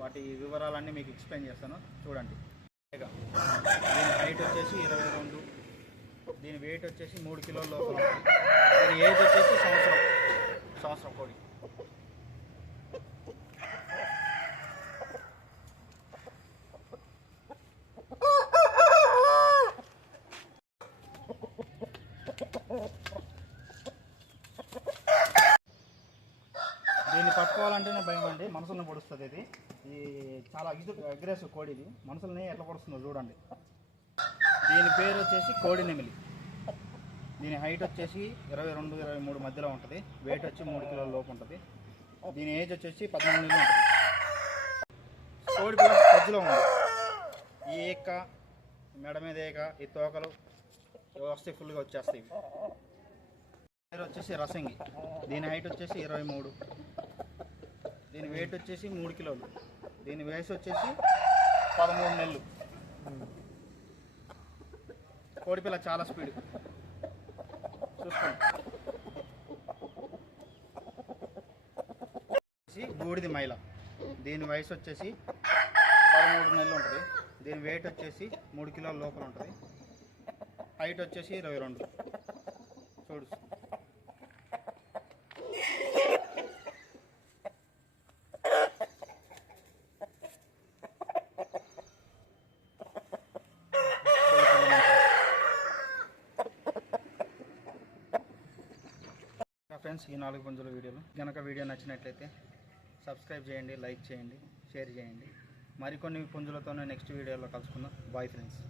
వాటి వివరాలన్నీ మీకు ఎక్స్ప్లెయిన్ చేస్తాను, చూడండి. దీని హైట్ వచ్చేసి 22, దీని వెయిట్ వచ్చేసి 3 కిలోల లోపల ఉంటుంది. దీని ఏజ్ వచ్చేసి సంవత్సరం కోడి. దీన్ని పట్టుకోవాలంటేనే భయం అండి, మనుషులను పొడుస్తుంది. ఇది చాలా అగ్రెసివ్ కోడి. ఇది మనుషుల్ని ఎట్లా పొడుస్తుందో చూడండి. దీని పేరు వచ్చేసి కోడి నెమిలి. దీని హైట్ వచ్చేసి 22-23 మధ్యలో ఉంటుంది. వెయిట్ వచ్చి 3 కిలోల లోపు ఉంటుంది. దీని ఏజ్ వచ్చేసి 14 నెలలు ఉంటుంది. కోడి కూడా మధ్యలో ఉంది. ఈ ఏక మెడ మీద ఏక, ఈ తోకలు వస్తే ఫుల్గా వచ్చేస్తాయి. పేరు వచ్చేసి రసంగి. దీని హైట్ వచ్చేసి 23. దీని వెయిట్ వచ్చేసి 3 కిలోలు. దీని వయసు వచ్చేసి 13 నెలలు. కోడిపిల్ల చాలా స్పీడ్, చూసుకోండి. బూడిది మైల. దీని వయసు వచ్చేసి 13 నెలలు ఉంటుంది. దీని వెయిట్ వచ్చేసి 3 కిలోల లోపల ఉంటుంది. హైట్ వచ్చేసి 22. చూడు, ఫ్రెండ్స్, ఈ 4 పుంజుల వీడియోలు కనుక వీడియో నచ్చినట్లయితే సబ్స్క్రైబ్ చేయండి, లైక్ చేయండి, షేర్ చేయండి. మరికొన్ని పుంజులతోనే నెక్స్ట్ వీడియోలో కలుసుకుందాం. Bye friends.